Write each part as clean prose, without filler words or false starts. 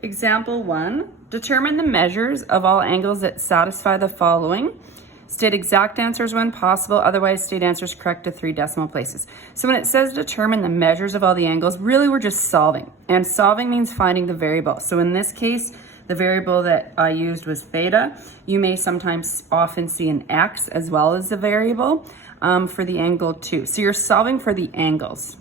Example 1, determine the measures of all angles that satisfy the following. State exact answers when possible, otherwise state answers correct to 3 decimal places. So when it says determine the measures of all the angles, really we're just solving. And solving means finding the variable. So in this case, the variable that I used was theta. You may sometimes often see an x as well as the variable for the angle too. So you're solving for the angles.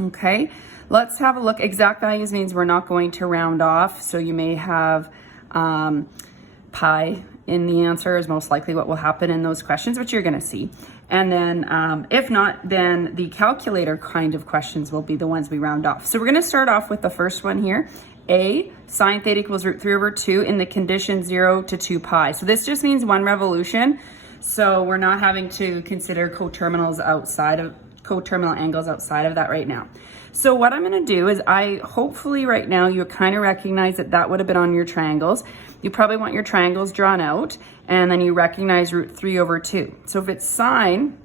Okay, let's have a look. Exact values means we're not going to round off. So you may have pi in the answer is most likely what will happen in those questions, which you're going to see. And then if not, then the calculator kind of questions will be the ones we round off. So we're going to start off with the first one here. A, sine theta equals root 3 over 2 in the condition 0 to 2 pi. So this just means one revolution. So we're not having to consider coterminal angles outside of that right now. So what I'm going to do is hopefully right now you kind of recognize that would have been on your triangles. You probably want your triangles drawn out, and then you recognize root 3 over 2. So if it's sine,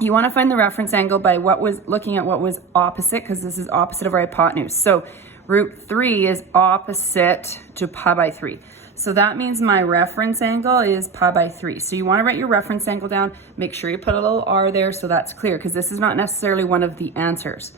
you want to find the reference angle by looking at what was opposite, because this is opposite of our hypotenuse. So root 3 is opposite to pi by 3. So that means my reference angle is pi by 3. So you want to write your reference angle down. Make sure you put a little r there so that's clear, because this is not necessarily one of the answers.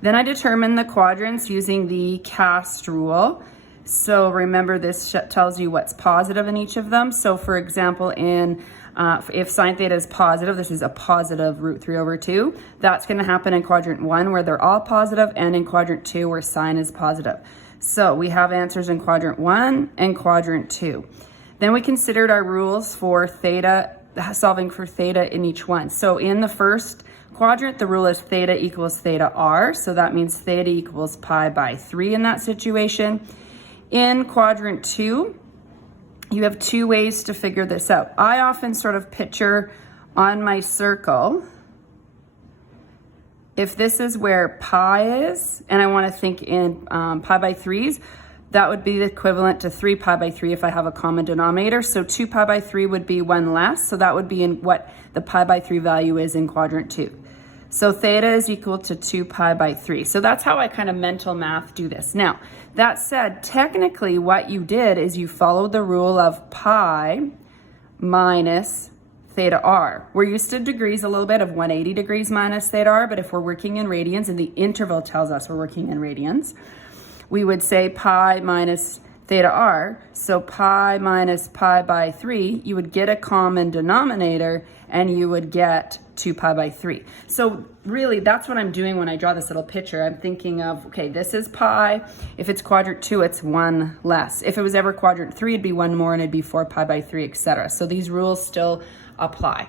Then I determine the quadrants using the cast rule. So remember, this tells you what's positive in each of them. So for example, if sine theta is positive, this is a positive root 3 over 2. That's going to happen in quadrant 1 where they're all positive, and in quadrant 2 where sine is positive. So we have answers in quadrant 1 and quadrant 2. Then we considered our rules for theta, solving for theta in each one. So in the first quadrant, the rule is theta equals theta r. So that means theta equals pi by 3 in that situation. In quadrant 2, you have 2 ways to figure this out. I often sort of picture on my circle, if this is where pi is, and I want to think in pi by 3s, that would be the equivalent to 3 pi by 3 if I have a common denominator. So 2 pi by 3 would be 1 less. So that would be in what the pi by 3 value is in quadrant 2. So theta is equal to 2 pi by 3. So that's how I kind of mental math do this. Now, that said, technically what you did is you followed the rule of pi minus theta r. We're used to degrees a little bit of 180 degrees minus theta r, but if we're working in radians and the interval tells us we're working in radians, we would say pi minus theta r. So pi minus pi by 3, you would get a common denominator and you would get 2 pi by 3. So really that's what I'm doing when I draw this little picture. I'm thinking of, okay, this is pi. If it's quadrant 2, it's 1 less. If it was ever quadrant 3, it'd be 1 more and it'd be 4 pi by 3, etc. So these rules still apply.